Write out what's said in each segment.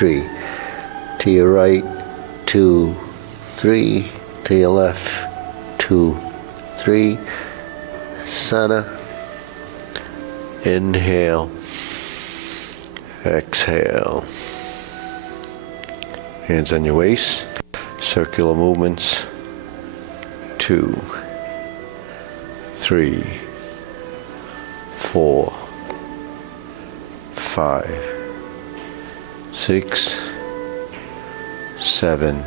3. To your right, 2, 3. To your left, 2, 3. Center. Inhale. Exhale. Hands on your waist. Circular movements. 2, 3, 4, 5, 6, 7,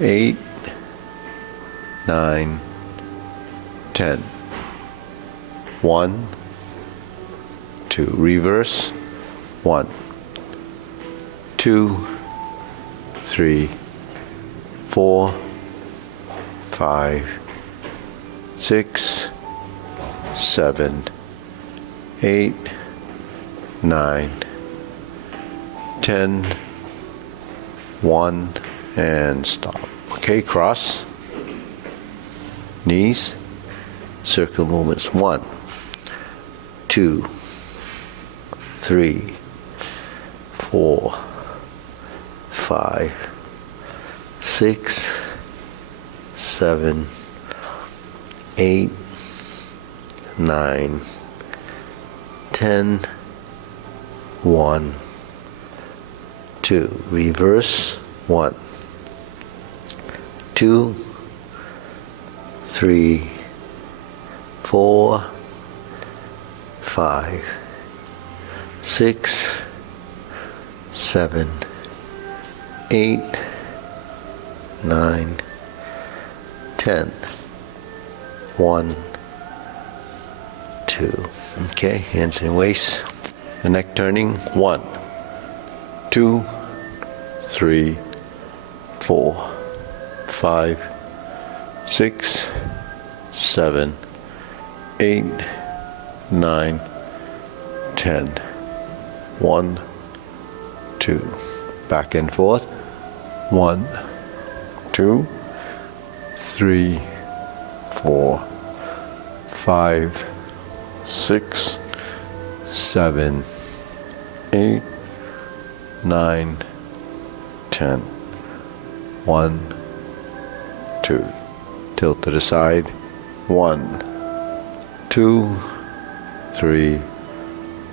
8, 9, 10. 1, 2. Reverse. 1, 2, 3, 4, 5, 6, 7, 8, 9, 10. 1, and stop. Okay, cross. Knees. Circle movements. 1, 2, 3, 4, 5, 6, 7, 8, 9, 10. 1, 2. Reverse. 1, 2, 3, 4, 5, 6, 7, 8, 9, 10. 1, 2. Okay, hands in waist. The neck turning. 1, 2, 3, 4, 5, 6, 7, 8, 9, 10. 1, 2. Back and forth. 1, 2, 3, 4, 5, 6, 7, 8, 9, 10. 1, 2. Tilt to the side. 1, 2, 3,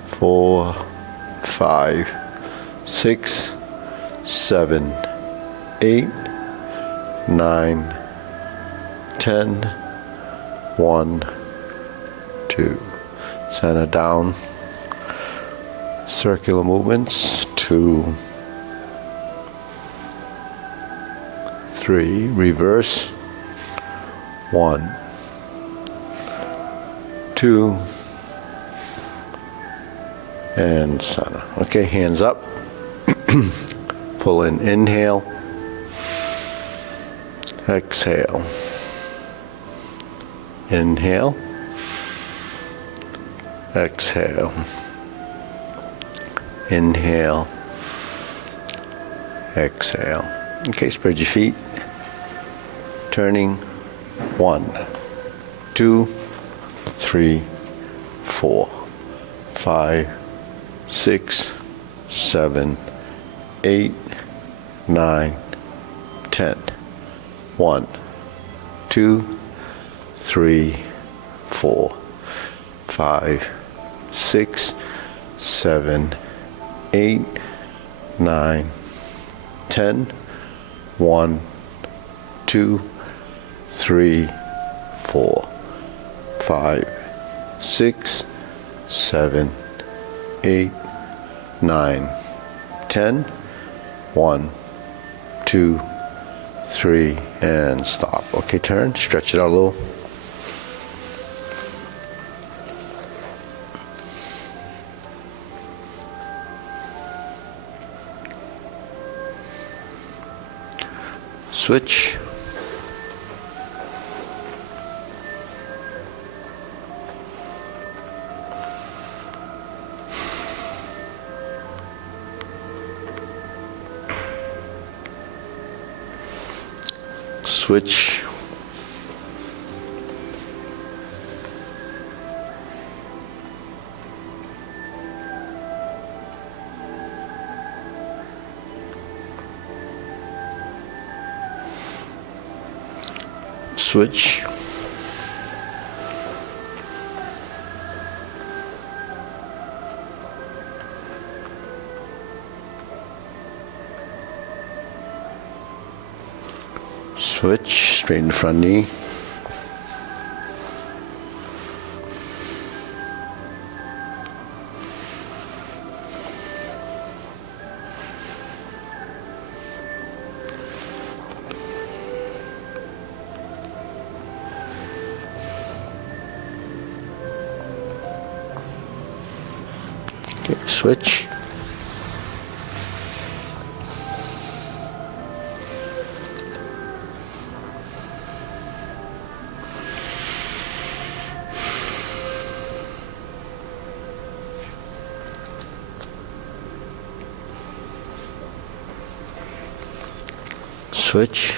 4, 5, 6, 7, 8, 9, 10. 1, 2. Center down. Circular movements. 2, 3. Reverse. 1, 2, and center. Okay, hands up. Pull in. Inhale. Exhale. Inhale. Exhale. Inhale. Exhale. Okay, spread your feet. Turning. 1, 2, 3, 4, 5, 6, 7, 8, 9, 10. 1, 2, 3, 4, 5, 6, 7, 8, 9, 10. 1, 2, 3, 4, 5, 6, 7, 8, 9, 10. 1, 2, 3, and stop. Okay, turn. Stretch it out a little. Switch. Switch. Switch. Switch, straighten the front knee. Okay, switch. Switch.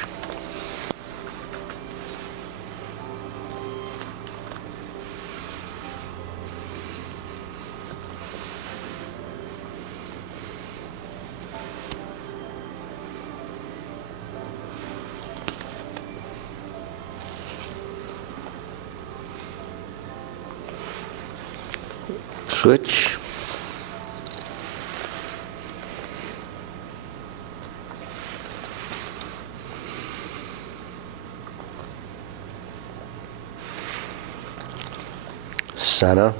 Switch. Center.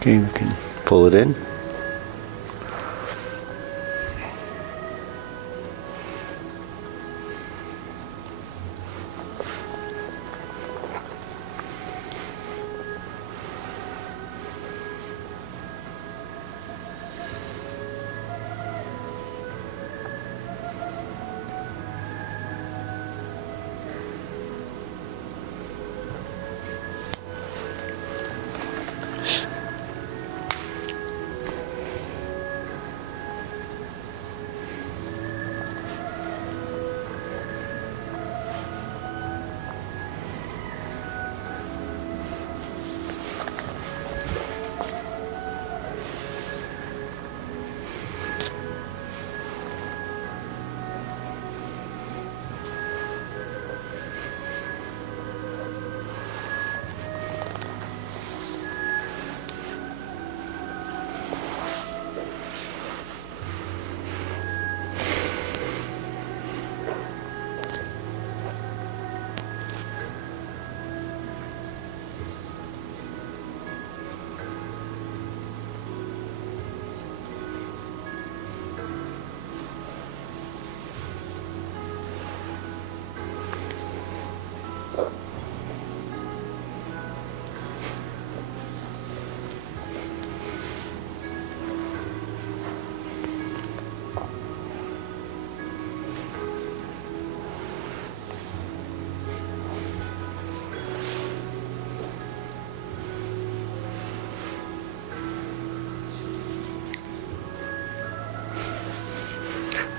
Okay, we can pull it in.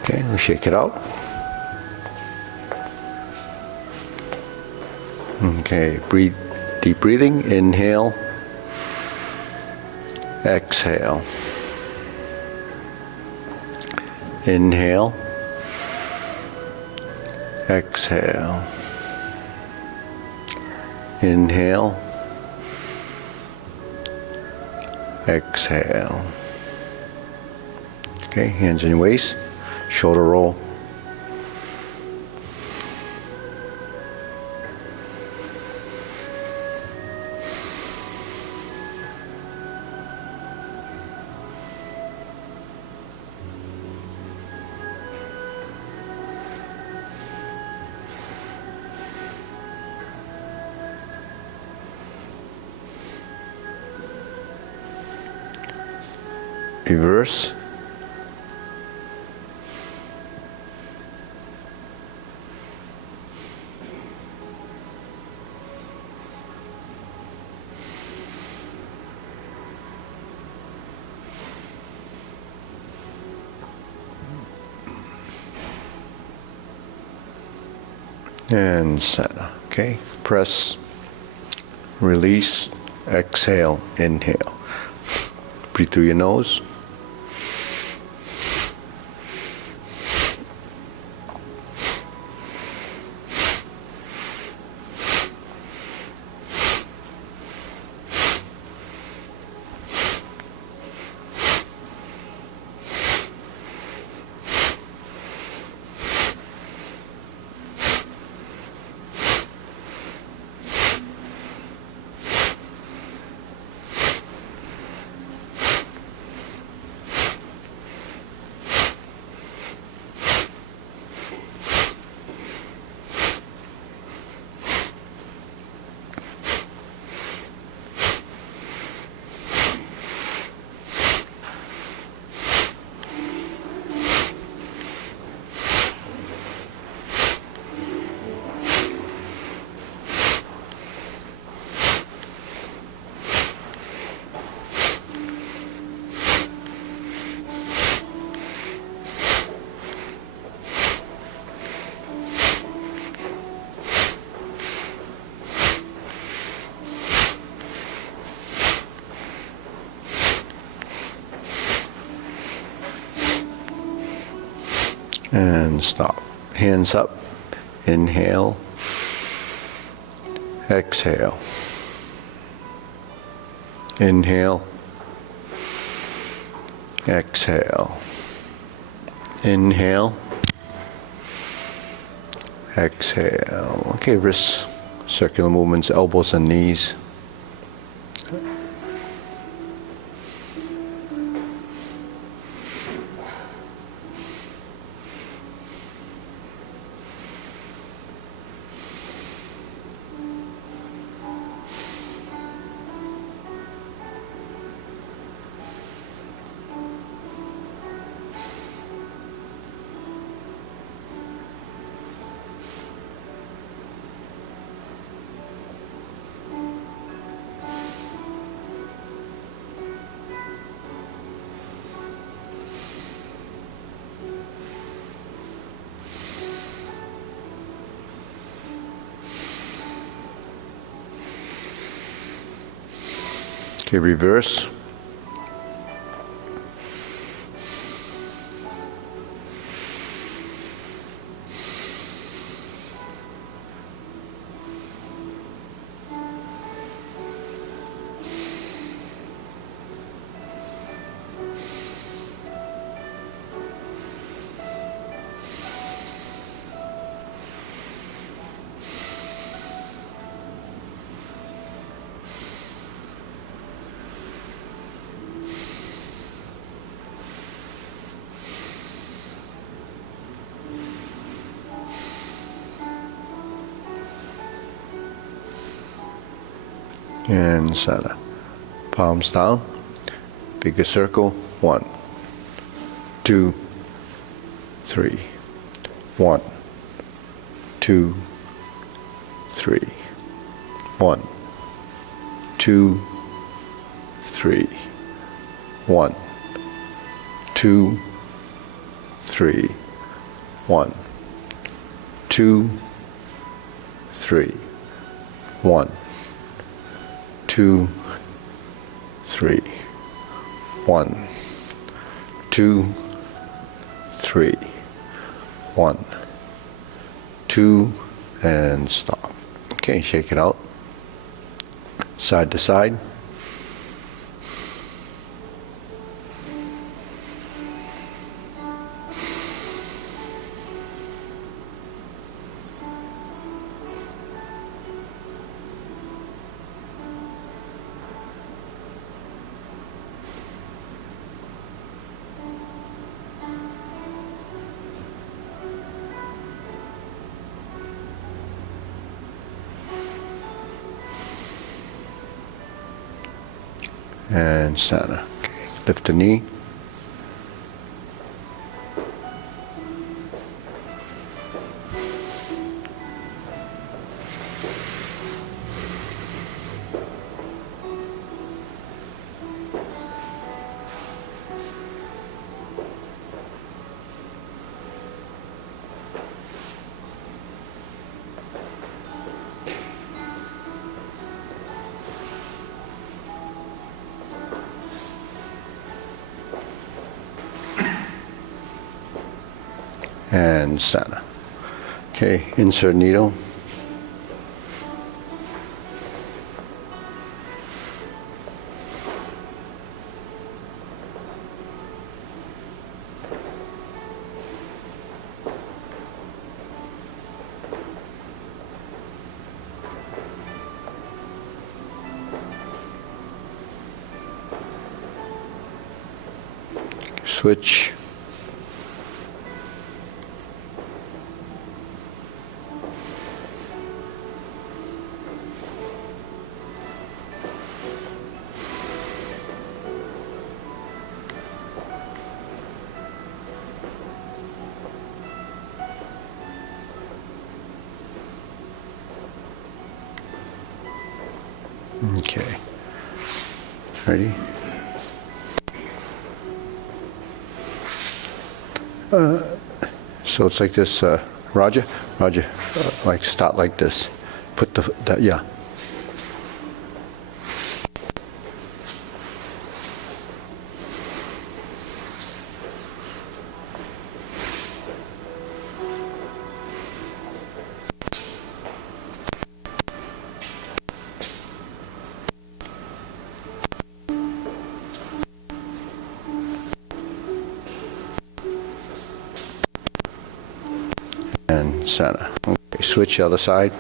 Okay, we'll shake it out. Okay, breathe, deep breathing, inhale, exhale. Inhale, exhale. Inhale, exhale. Okay, hands in your waist, shoulder roll. reverse. And center. Okay, press, release, exhale, inhale. Breathe through your nose. And stop. Hands up. Inhale. Exhale. Inhale. Exhale. Inhale. Exhale. Okay, wrists, circular movements, elbows and knees. Okay, reverse. And center. Palms down. Bigger circle. 1, 2, 3. 1, 2, 3. 1, 2, 3. 1, 2, 3. 1, 2, 3. 1, 2, 3. 1, 2, 3. 1, 2, and stop. Okay, shake it out. Side to side. And center. Okay. Lift the knee, and center. Okay, insert needle. Switch. Okay. Ready? So it's like this, Roger, like start like this. Put yeah. And center. Okay, switch the other side.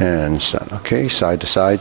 And center. Okay, side to side.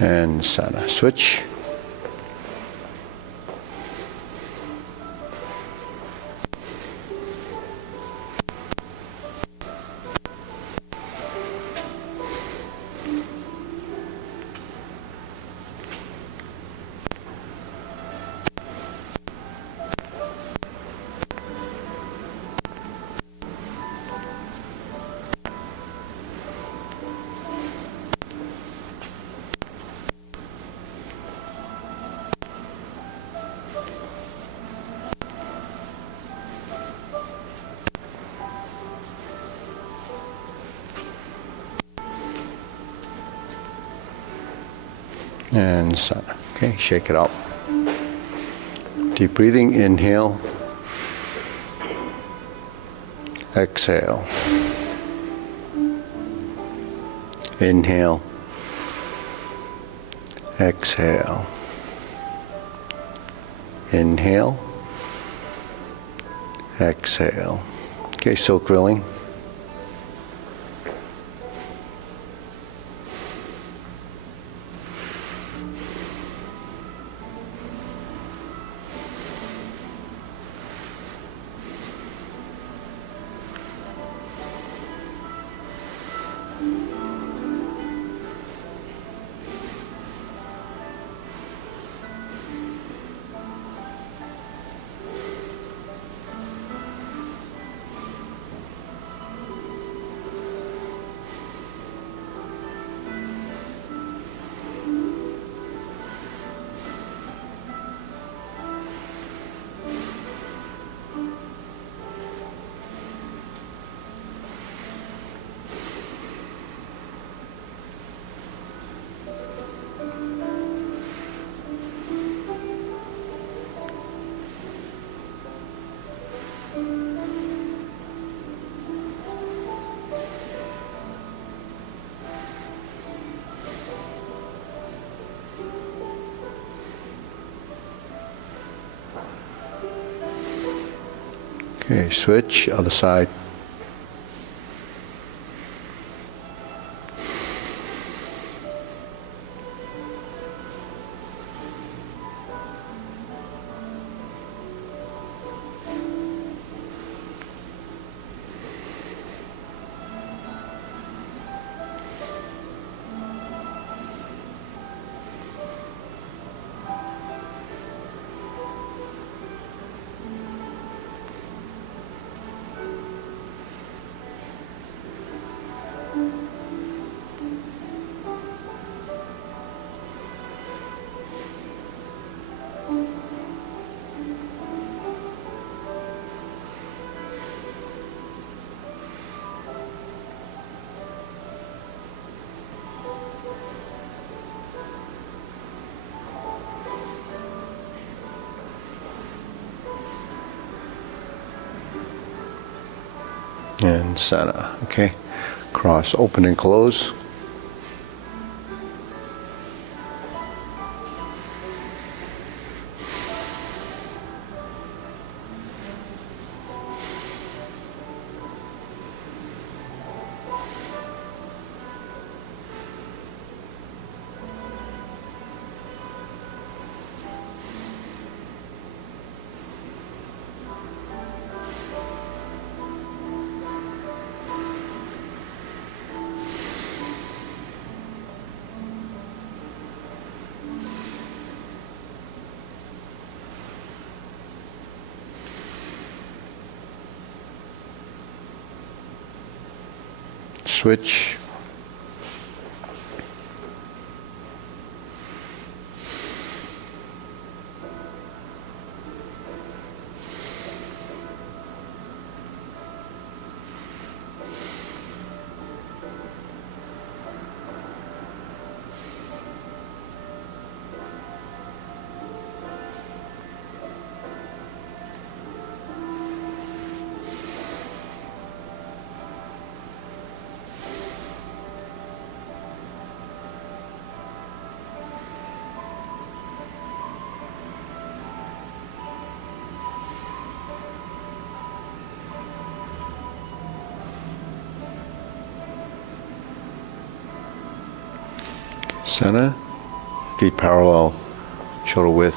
And center. Switch. And center. Okay, shake it out. Deep breathing, inhale. Exhale. Inhale. Exhale. Inhale. Exhale. Okay, so grilling. Okay, switch, other side. And center, okay? Cross, open and close. Switch. Center, feet parallel, shoulder width.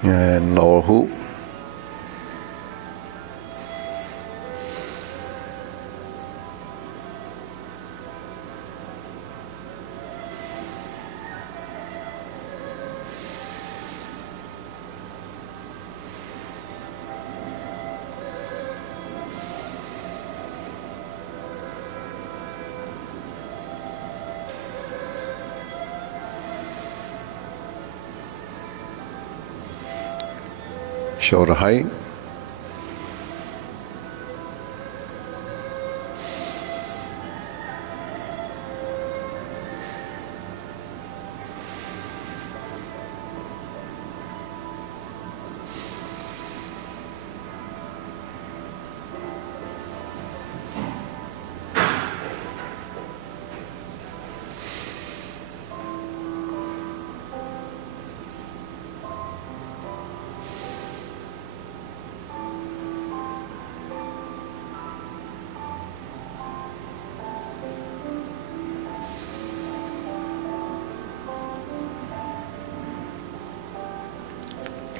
And lower hoop. Shoulder height.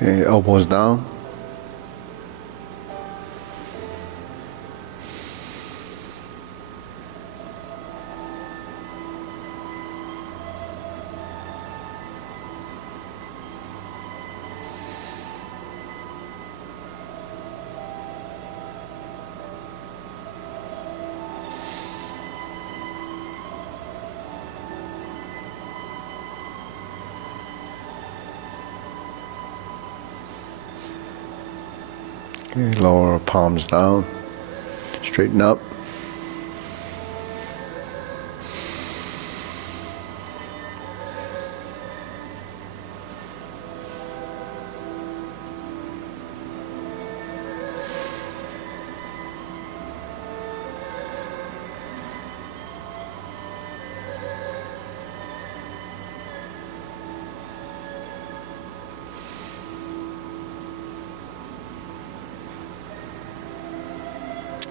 Okay, elbows down. Okay, lower palms down, straighten up.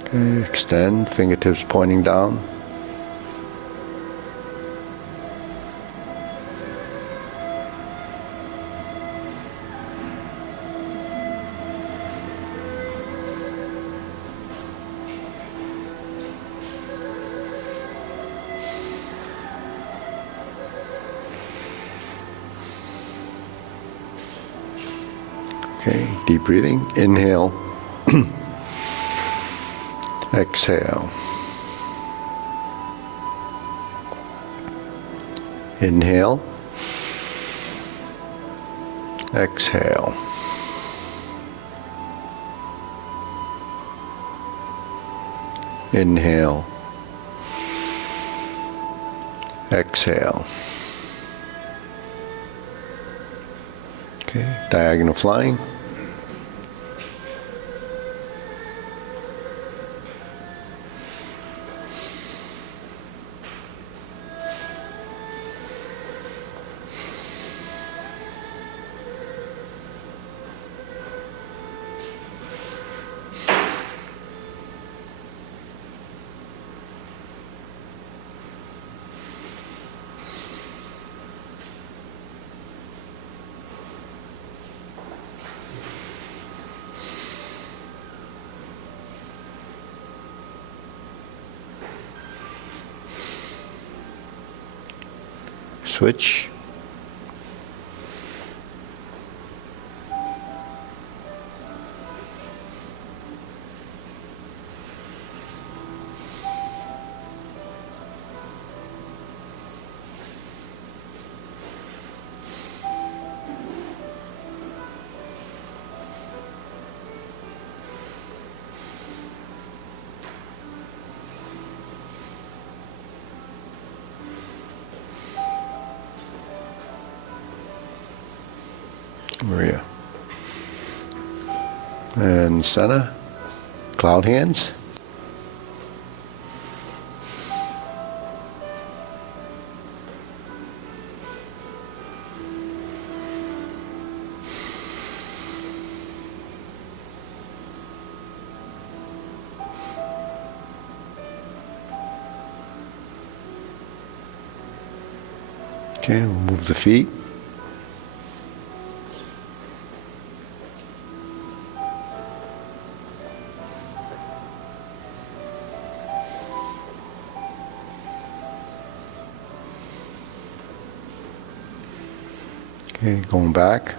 Okay, extend, fingertips pointing down. Okay, deep breathing. Inhale. Exhale. Inhale. Exhale. Inhale. Exhale. Okay, diagonal flying. Switch. Maria. And center. Cloud hands. Okay, we'll move the feet. Okay, going back.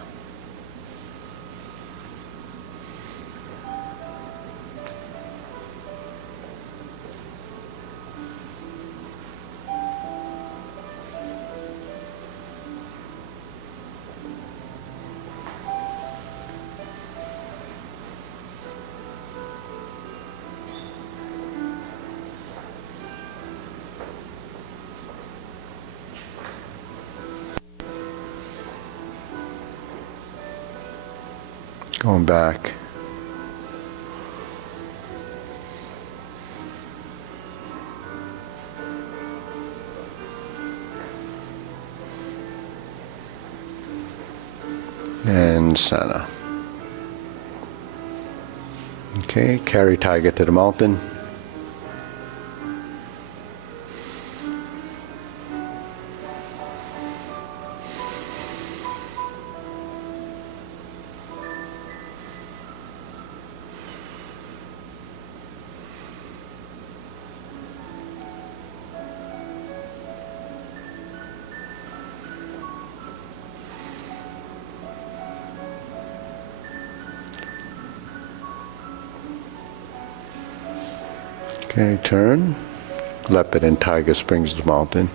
Going back. And center. Okay, carry tiger to the mountain. Okay, turn. Leopard and tiger springs to the mountain.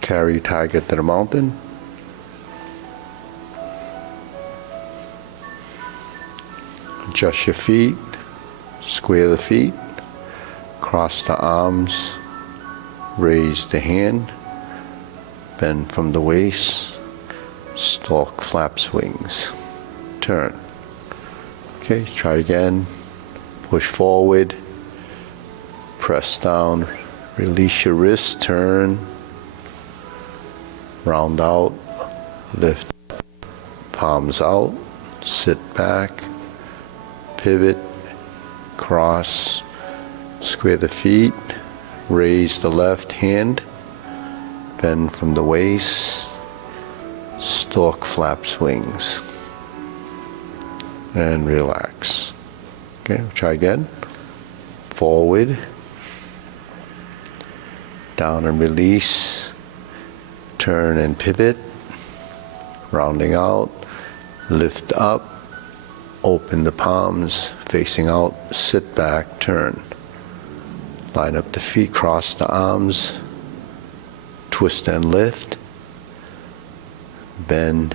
Carry tiger to the mountain. Adjust your feet, square the feet, cross the arms, raise the hand, bend from the waist, stalk flaps wings, turn. Okay, try again, push forward, press down, release your wrist, turn, round out, lift, palms out, sit back, pivot, cross, square the feet, raise the left hand, bend from the waist, stalk flaps wings, and relax. Okay, try again. Forward, down and release, turn and pivot, rounding out, lift up, open the palms, facing out, sit back, turn. Line up the feet, cross the arms, twist and lift, bend,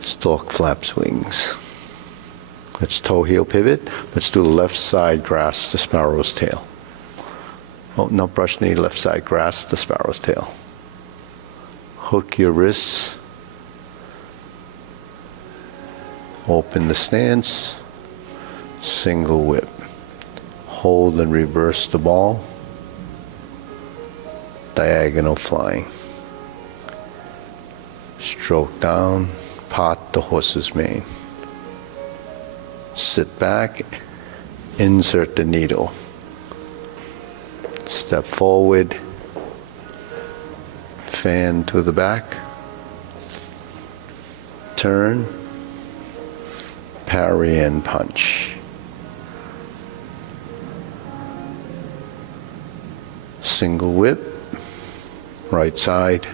stalk flaps wings. Let's toe heel pivot. Let's do the left side, grasp the sparrow's tail. Oh, no, brush knee, left side, grasp the sparrow's tail. Hook your wrists. Open the stance. Single whip. Hold and reverse the ball. Diagonal flying. Stroke down, part the horse's mane. Sit back, insert the needle. Step forward, fan to the back, turn, parry and punch. Single whip, right side,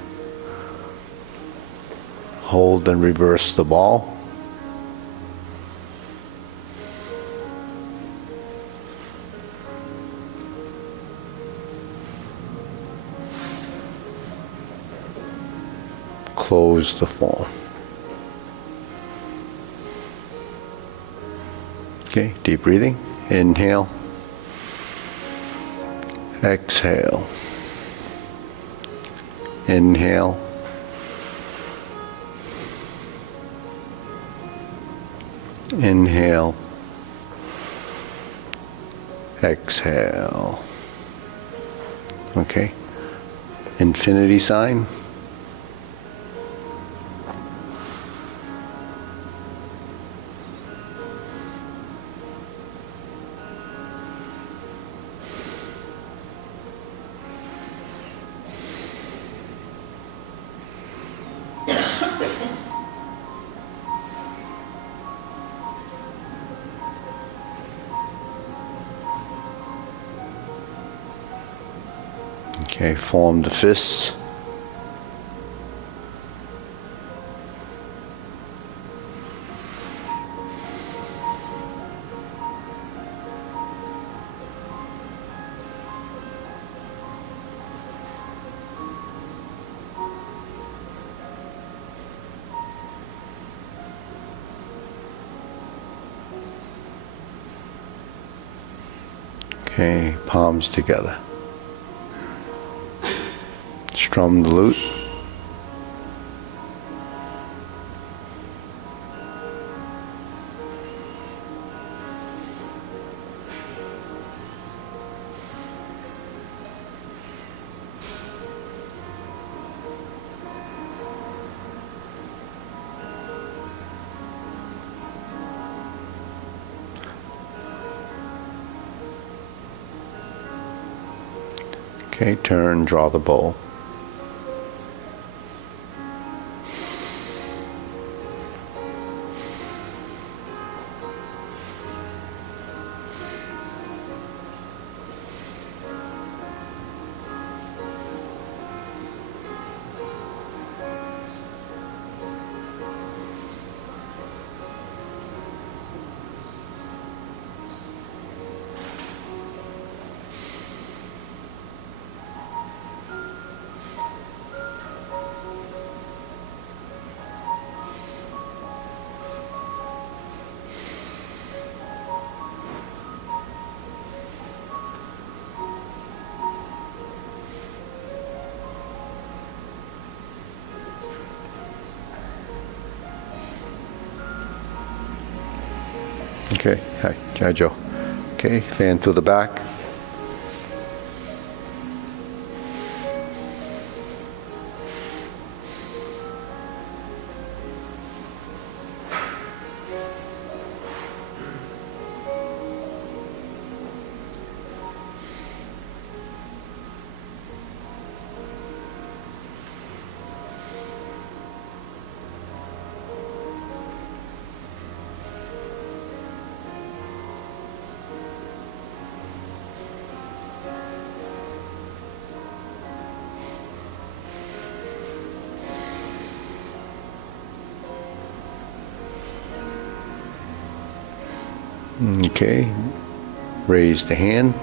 hold and reverse the ball. Close the form. Okay, deep breathing. Inhale. Exhale. Inhale. Inhale. Exhale. Okay. Infinity sign. Okay, form the fists. Okay, palms together. Strum the lute. Okay, turn, draw the bow. Okay, hi, Jai Joe. Okay, fan to the back. Okay, raise the hand.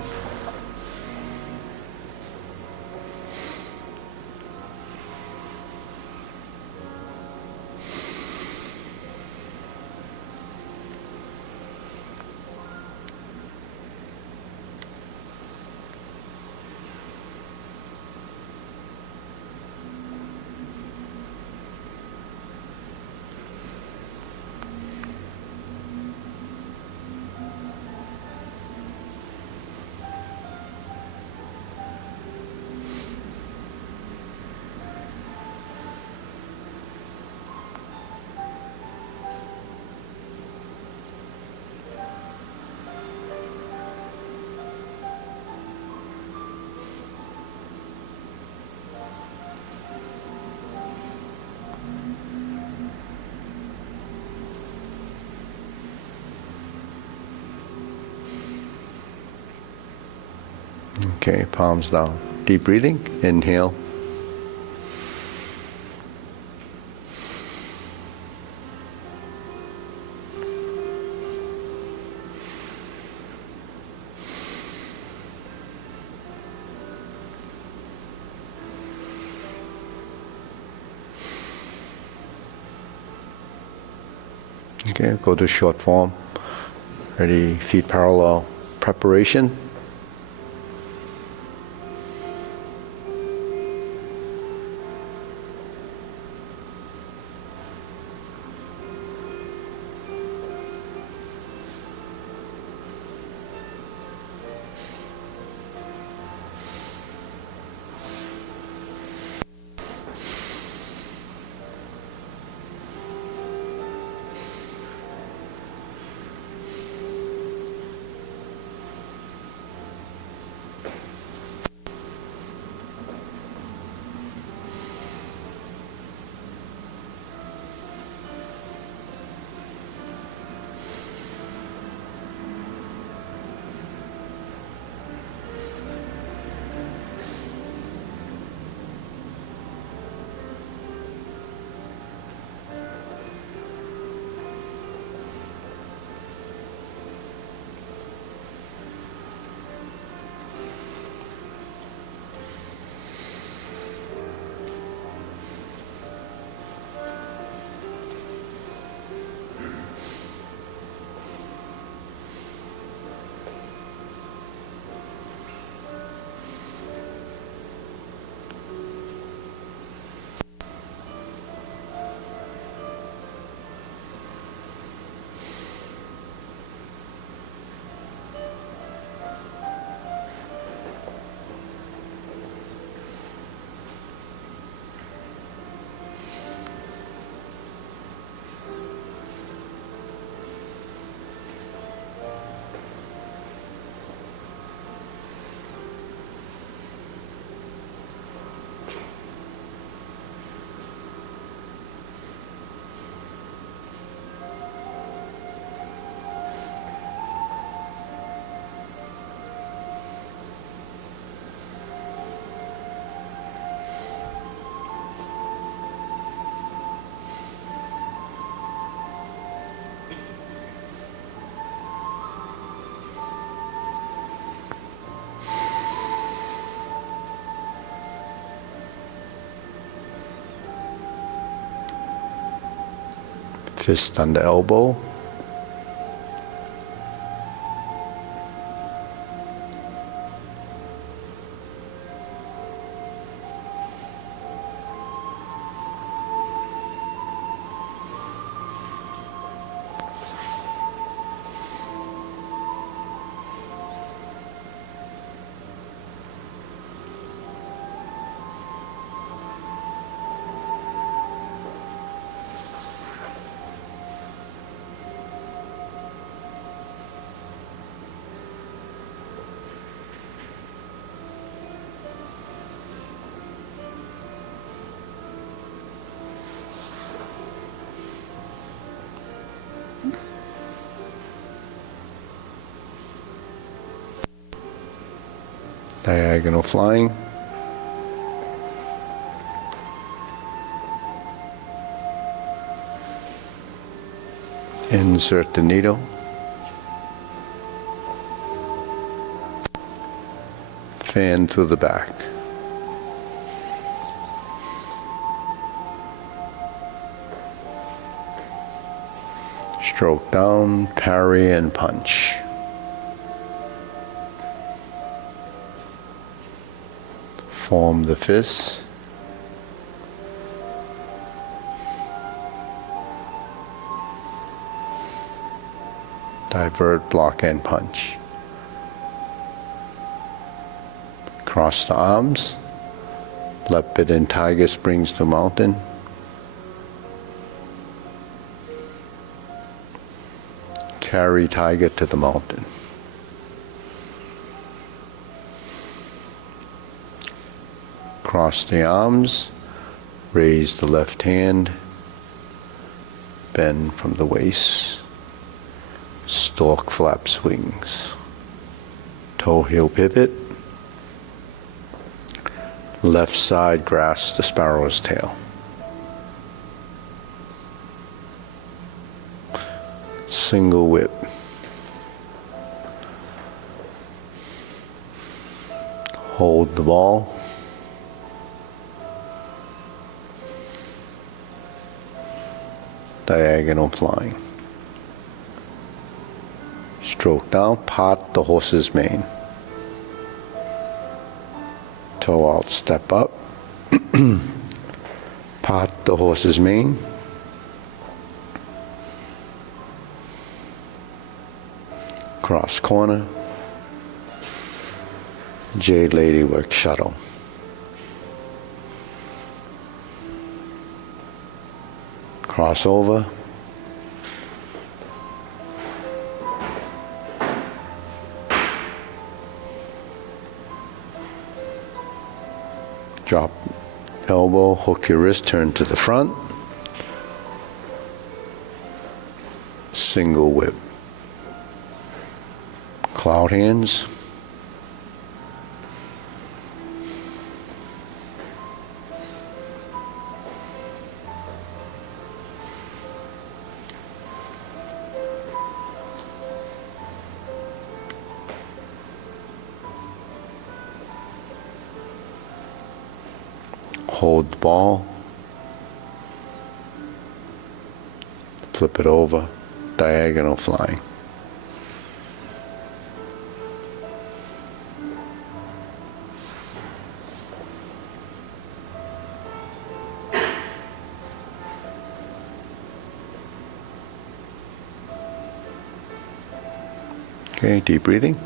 Okay, palms down. Deep breathing, inhale. Okay, go to short form. Ready, feet parallel. Preparation. Fist on the elbow. Diagonal flying. Insert the needle. Fan through the back. Stroke down, parry and punch. Form the fists. Divert, block and punch. Cross the arms. Leopard and tiger springs to mountain. Carry tiger to the mountain. Cross the arms, raise the left hand, bend from the waist, stork flaps wings, toe heel pivot, left side grasp the sparrow's tail. Single whip. Hold the ball. Diagonal flying. Stroke down, part the horse's mane. Toe out, step up. Part the horse's mane. Cross corner. Jade lady work shuttle. Cross over. Drop elbow, hook your wrist, turn to the front. Single whip. Cloud hands. Hold the ball, flip it over, diagonal flying. Okay, deep breathing.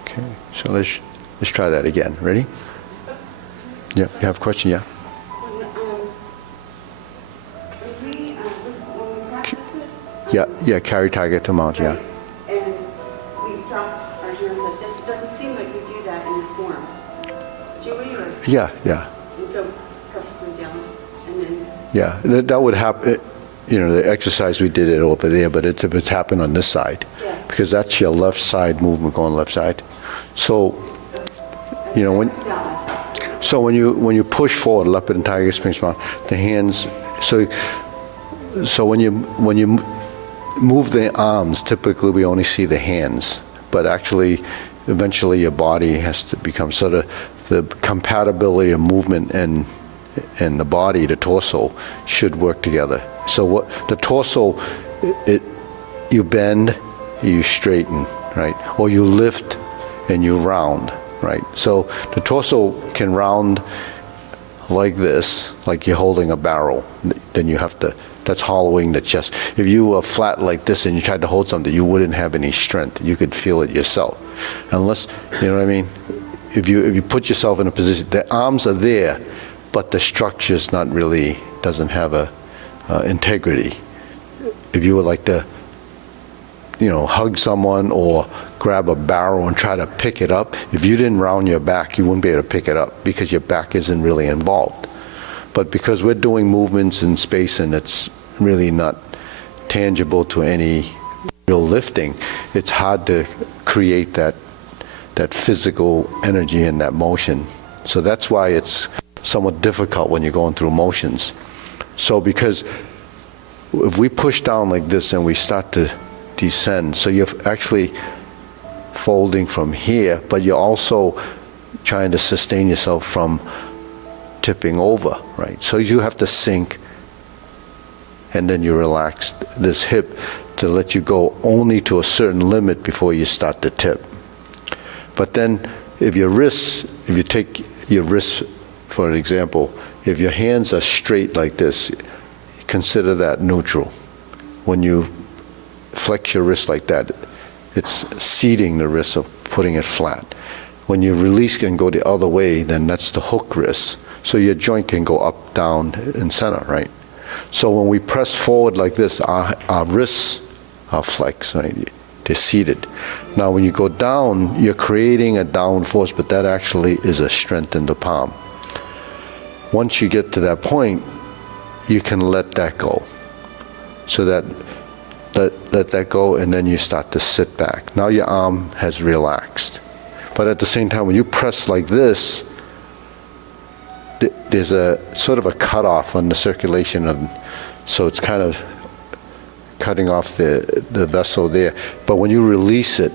Okay, so let's try that again. Ready? Yeah, you have a question? Yeah. When we practice this, Yeah, carry tiger to mount, yeah. and we drop our hands like this, it doesn't seem like we do that in the form. Do we, or Yeah. we go perfectly down, and then, Yeah, that would happen, the exercise we did it over there, but if it's happened on this side, Yeah. because that's your left side movement going left side. So, when down myself. so when you push forward, leopard and tiger springs mount, the hands. So when you move the arms, typically we only see the hands, but actually, eventually your body has to become the compatibility of movement and the body, the torso, should work together. So what the torso, you bend, you straighten, right? Or you lift and you round, right? So the torso can round like this, like you're holding a barrel. Then you have to, that's hollowing the chest. If you were flat like this and you tried to hold something, you wouldn't have any strength. You could feel it yourself. Unless, you know what I mean? If you put yourself in a position, the arms are there, but the structure's not really, doesn't have integrity. If you would like to, hug someone or grab a barrel and try to pick it up, if you didn't round your back, you wouldn't be able to pick it up because your back isn't really involved. But because we're doing movements in space and it's really not tangible to any real lifting, it's hard to create that physical energy and that motion. So that's why it's somewhat difficult when you're going through motions. So because if we push down like this and we start to descend, so you're actually folding from here, but you're also trying to sustain yourself from tipping over, right? So you have to sink, and then you relax this hip to let you go only to a certain limit before you start to tip. But then if you take your wrists, for example, if your hands are straight like this, consider that neutral. When you flex your wrist like that, it's seating the wrist of putting it flat. When you release and go the other way, then that's the hook wrist. So your joint can go up, down, and center, right? So when we press forward like this, our wrists are flexed, right? They're seated. Now when you go down, you're creating a down force, but that actually is a strength in the palm. Once you get to that point, you can let that go. So that let that go, and then you start to sit back. Now your arm has relaxed. But at the same time, when you press like this, there's a sort of a cutoff on the circulation so it's kind of cutting off the vessel there. But when you release it,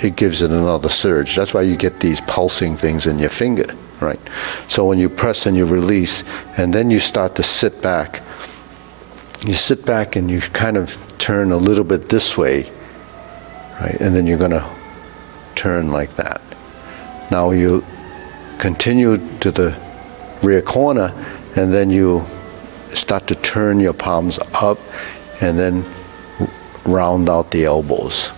it gives it another surge. That's why you get these pulsing things in your finger, right? So when you press and you release, and then you start to sit back, you sit back and you kind of turn a little bit this way, right? And then you're going to turn like that. Now you continue to the rear corner, and then you start to turn your palms up and then round out the elbows.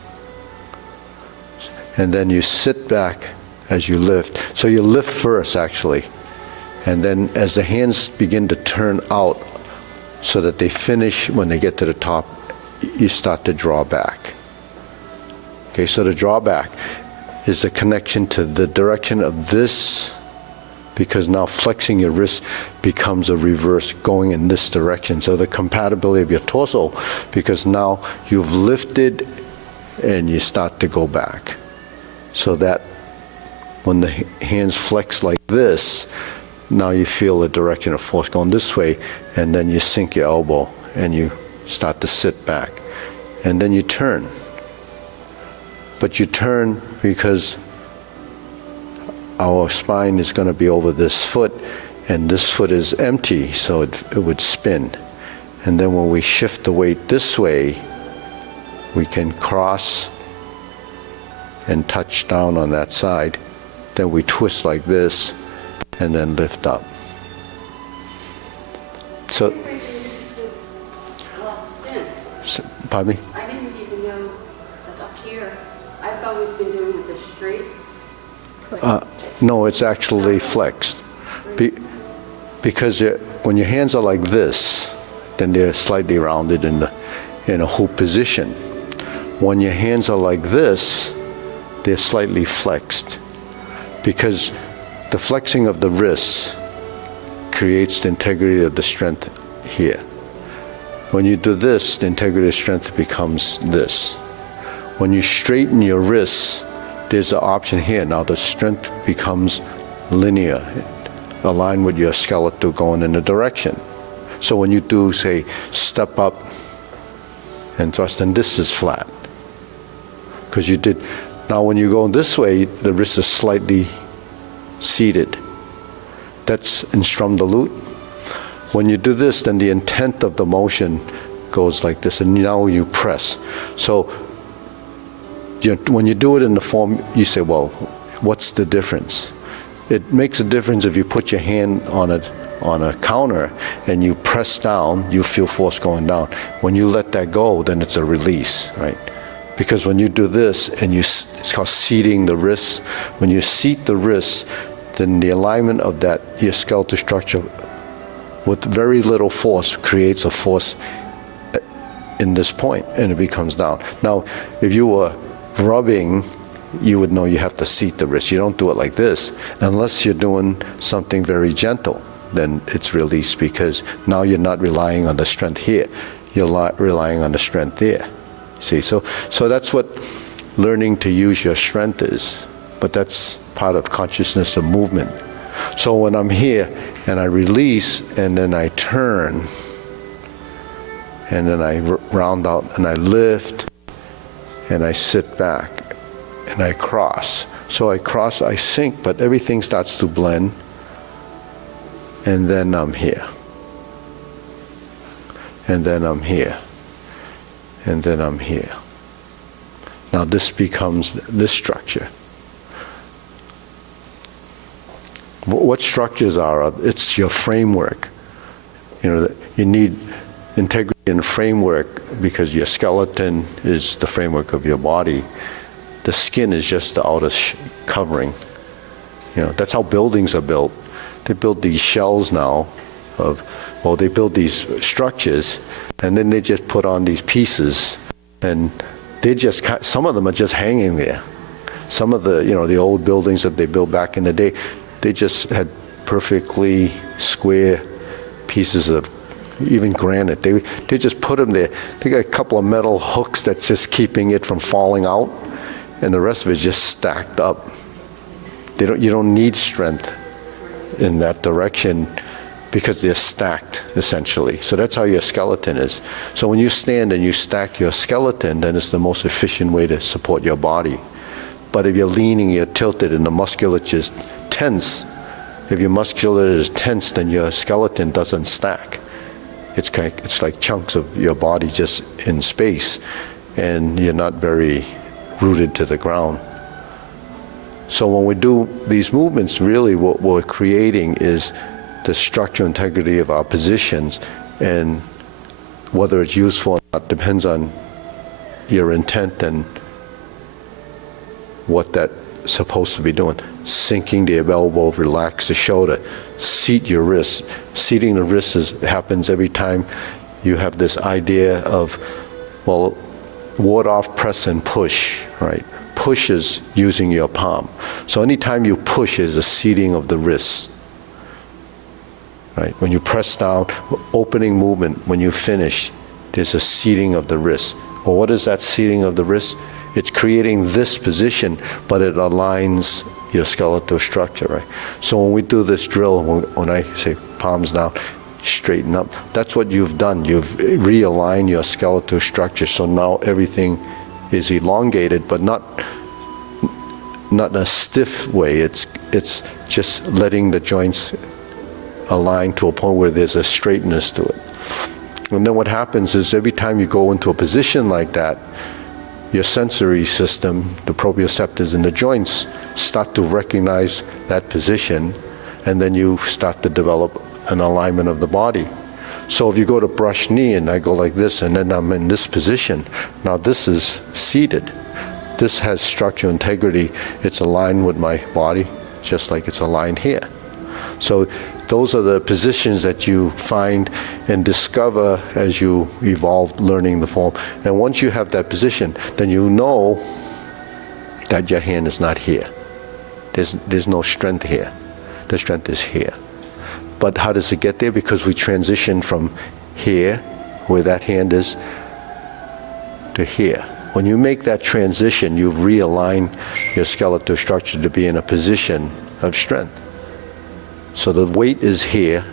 And then you sit back as you lift. So you lift first, actually. And then as the hands begin to turn out so that they finish when they get to the top, you start to draw back. Okay, so the drawback is the connection to the direction of this, because now flexing your wrist becomes a reverse going in this direction. So the compatibility of your torso, because now you've lifted and you start to go back. So that when the hands flex like this, now you feel the direction of force going this way, and then you sink your elbow and you start to sit back. And then you turn. But you turn because our spine is going to be over this foot, and this foot is empty, so it would spin. And then when we shift the weight this way, we can cross and touch down on that side. Then we twist like this, and then lift up. So, pardon me? I didn't even know that up here, I've always been doing it this straight. No, it's actually flexed. Because when your hands are like this, then they're slightly rounded in a hoop position. When your hands are like this, they're slightly flexed. Because the flexing of the wrists creates the integrity of the strength here. When you do this, the integrity of strength becomes this. When you straighten your wrists, there's an option here. Now the strength becomes linear, aligned with your skeletal going in a direction. So when you do, say, step up and thrust, and this is flat. Because you did. Now when you go this way, the wrist is slightly seated. That's in strum the lute. When you do this, then the intent of the motion goes like this, and now you press. So when you do it in the form, you say, well, what's the difference? It makes a difference if you put your hand on a counter and you press down, you feel force going down. When you let that go, then it's a release, right? Because when you do this, and it's called seating the wrists. When you seat the wrists, then the alignment of that, your skeletal structure with very little force creates a force in this point, and it becomes down. Now, if you were rubbing, you would know you have to seat the wrist. You don't do it like this unless you're doing something very gentle. Then it's released, because now you're not relying on the strength here. You're relying on the strength there. See, so that's what learning to use your strength is. But that's part of consciousness of movement. So when I'm here and I release and then I turn and then I round out and I lift and I sit back and I cross. So I cross, I sink, but everything starts to blend, and then I'm here. And then I'm here. And then I'm here. Now this becomes this structure. What structures are? It's your framework. You know, you need integrity and framework because your skeleton is the framework of your body. The skin is just the outer covering. You know, that's how buildings are built. They build these shells now they build these structures, and then they just put on these pieces, and some of them are just hanging there. Some of the old buildings that they built back in the day, they just had perfectly square pieces of even granite. They just put them there. They got a couple of metal hooks that's just keeping it from falling out, and the rest of it is just stacked up. You don't need strength in that direction because they're stacked, essentially. So that's how your skeleton is. So when you stand and you stack your skeleton, then it's the most efficient way to support your body. But if you're leaning, you're tilted, and the musculature is tense, if your musculature is tense, then your skeleton doesn't stack. It's like chunks of your body just in space, and you're not very rooted to the ground. So when we do these movements, really what we're creating is the structural integrity of our positions, and whether it's useful or not depends on your intent and what that's supposed to be doing. Sinking the elbow, relax the shoulder, seat your wrist. Seating the wrist happens every time you have this idea of, ward off, press, and push, right? Push is using your palm. So anytime you push is a seating of the wrist, right? When you press down, opening movement, when you finish, there's a seating of the wrist. Well, what is that seating of the wrist? It's creating this position, but it aligns your skeletal structure, right? So when we do this drill, when I say palms down, straighten up, that's what you've done. You've realigned your skeletal structure, so now everything is elongated, but not in a stiff way. It's just letting the joints align to a point where there's a straightness to it. And then what happens is every time you go into a position like that, your sensory system, the proprioceptors in the joints, start to recognize that position, and then you start to develop an alignment of the body. So if you go to brush knee and I go like this, and then I'm in this position, now this is seated. This has structural integrity. It's aligned with my body, just like it's aligned here. So those are the positions that you find and discover as you evolve learning the form. And once you have that position, then you know that your hand is not here. There's no strength here. The strength is here. But how does it get there? Because we transition from here, where that hand is, to here. When you make that transition, you've realigned your skeletal structure to be in a position of strength. So the weight is here,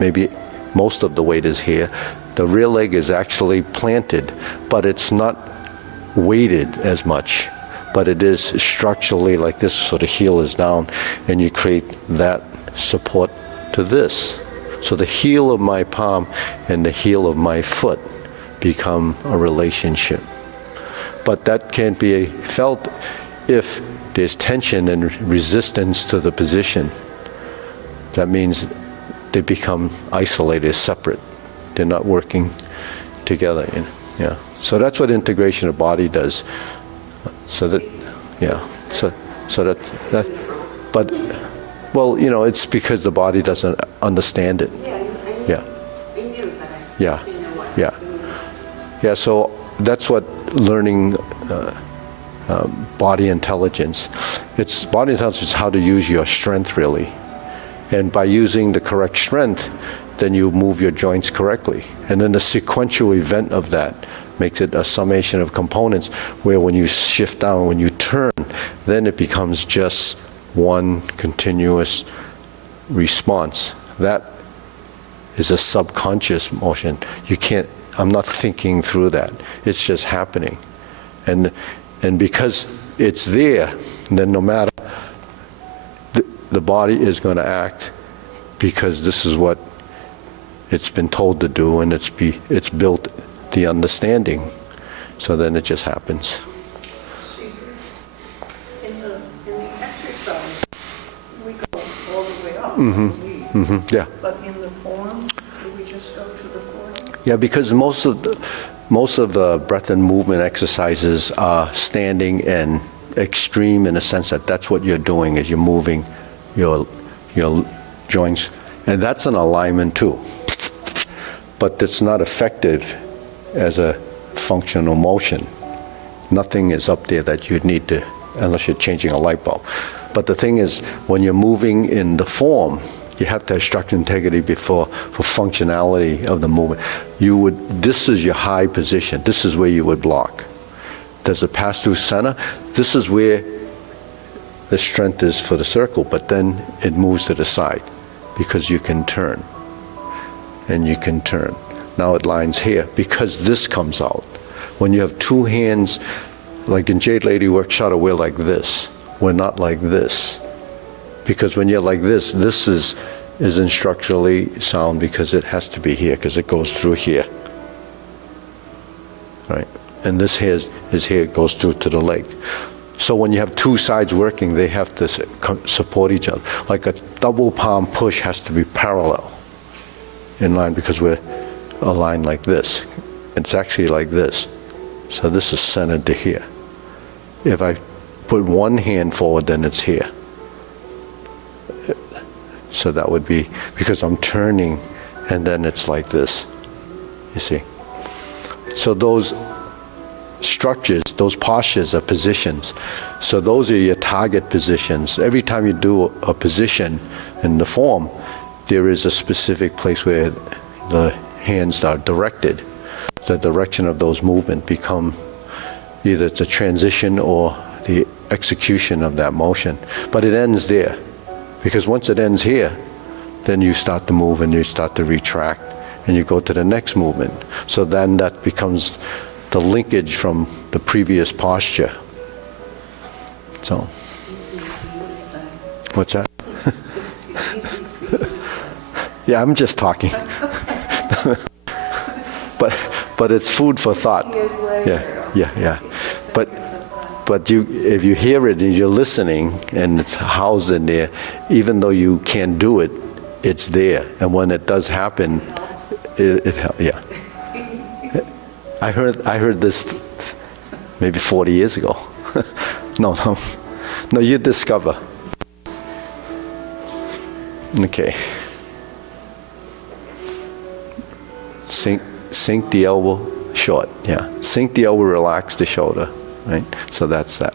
maybe most of the weight is here. The rear leg is actually planted, but it's not weighted as much, but it is structurally like this, so the heel is down, and you create that support to this. So the heel of my palm and the heel of my foot become a relationship. But that can't be felt if there's tension and resistance to the position. That means they become isolated, separate. They're not working together. Yeah. So that's what integration of body does. So that, yeah. So that. But, well, it's because the body doesn't understand it. Yeah, Yeah. I knew, but I Yeah. didn't know what. Yeah. Yeah, so that's what learning body intelligence. It's body intelligence is how to use your strength, really. And by using the correct strength, then you move your joints correctly. And then the sequential event of that makes it a summation of components where when you shift down, when you turn, then it becomes just one continuous response. That is a subconscious motion. You can't, I'm not thinking through that. It's just happening. And because it's there, then no matter, the body is going to act because this is what it's been told to do, and it's built the understanding. So then it just happens. In the exercise, we go all the way up. Yeah. But in the form, do we just go to the core? Yeah, because most of the breath and movement exercises are standing and extreme in a sense that that's what you're doing, is you're moving your joints, and that's an alignment too. But it's not effective as a functional motion. Nothing is up there that you'd need to, unless you're changing a light bulb. But the thing is, when you're moving in the form, you have to have structural integrity for functionality of the movement. This is your high position. This is where you would block. There's a pass-through center. This is where the strength is for the circle, but then it moves to the side because you can turn. And you can turn. Now it lines here because this comes out. When you have two hands, like in Jade Lady Workshop, we're like this. We're not like this. Because when you're like this is instructionally sound because it has to be here, because it goes through here. Right? And this here is here, it goes through to the leg. So when you have two sides working, they have to support each other. Like a double palm push has to be parallel in line because we're aligned like this. It's actually like this. So this is centered to here. If I put one hand forward, then it's here. So that would be, because I'm turning, and then it's like this, you see. So those structures, those postures are positions. So those are your target positions. Every time you do a position in the form, there is a specific place where the hands are directed. The direction of those movements become either it's a transition or the execution of that motion. But it ends there. Because once it ends here, then you start to move and you start to retract and you go to the next movement. So then that becomes the linkage from the previous posture. So. Easy for you to say. What's that? It's easy for you to say. Yeah, I'm just talking. But it's food for thought. Years later. Yeah. But if you hear it and you're listening and it's housed in there, even though you can't do it, it's there. And when it does happen, it helps. Yeah. I heard this maybe 40 years ago. No, you discover. Okay. Sink the elbow short, yeah. Sink the elbow, relax the shoulder, right? So that's that.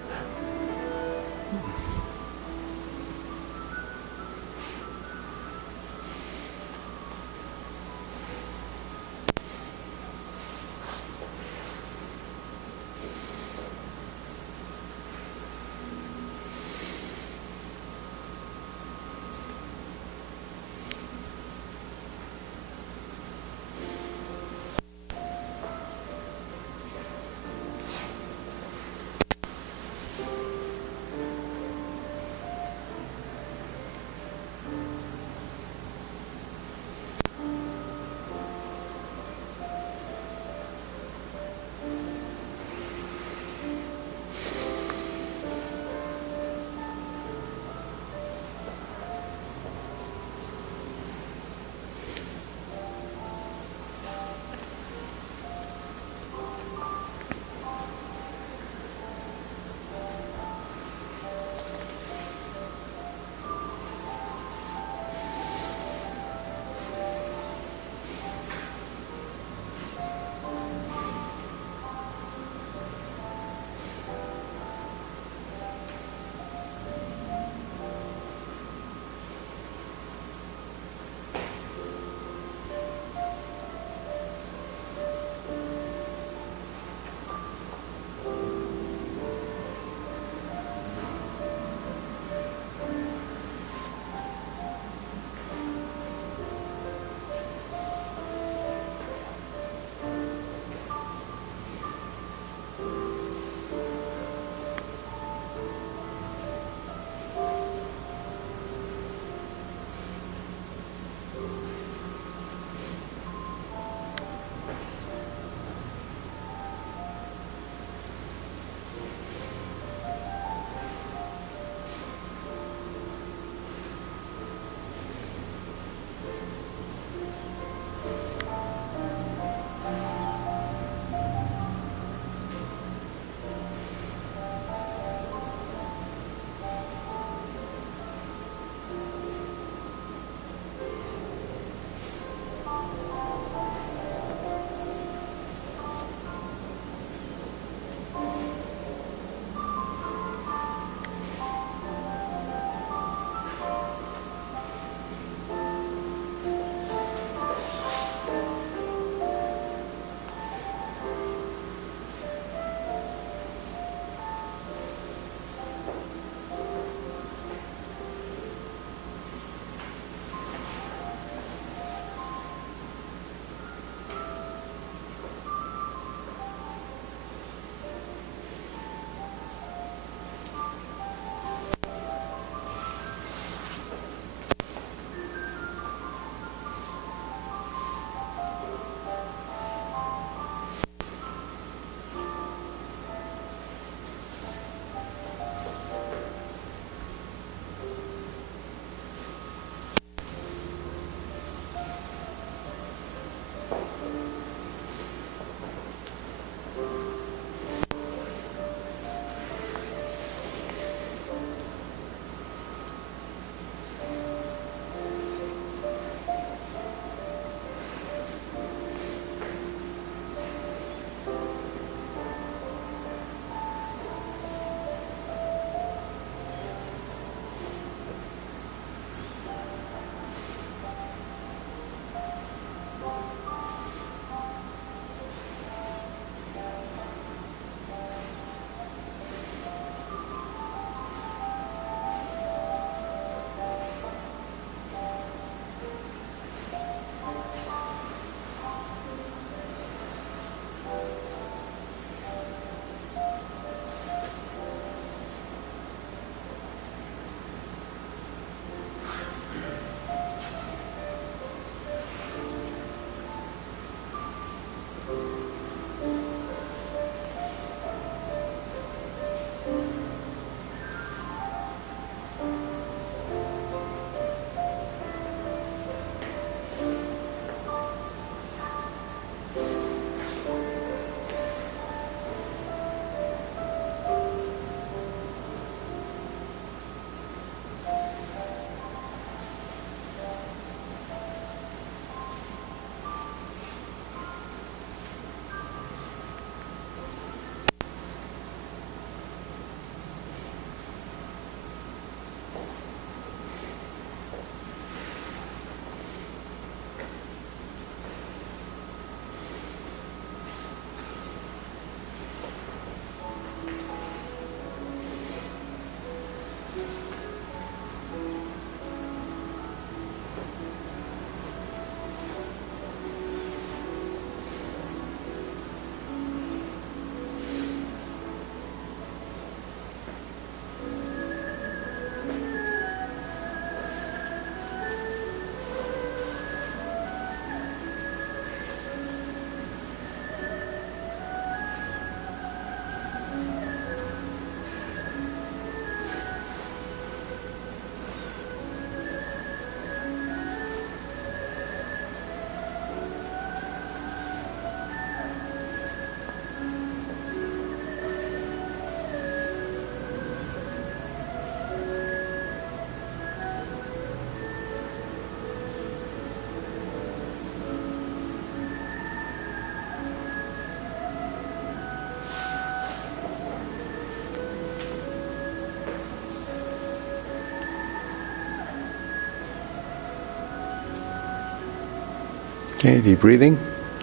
Okay, deep breathing.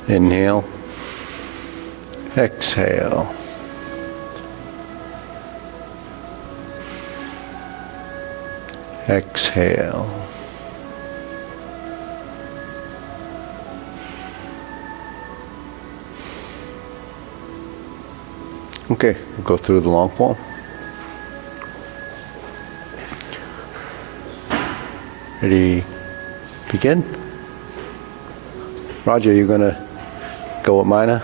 Inhale. Exhale. Exhale. Okay, we'll go through the long form. Ready? Begin. Roger, you gonna go with Mina?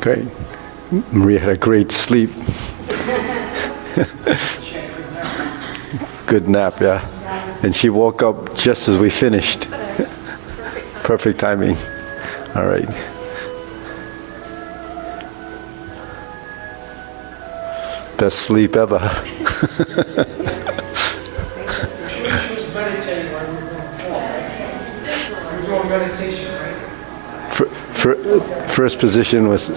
Great. Maria had a great sleep. Good nap, yeah. And she woke up just as we finished. Perfect timing. All right. Best sleep ever. She was meditating while we were doing form, right? We were doing meditation, right? First position was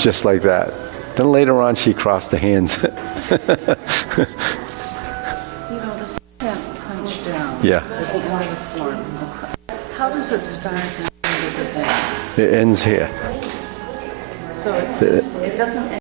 just like that. Then later on, she crossed the hands. You know, the second punch down. Yeah. At the end of the form. How does it start and how does it end? It ends here. So it doesn't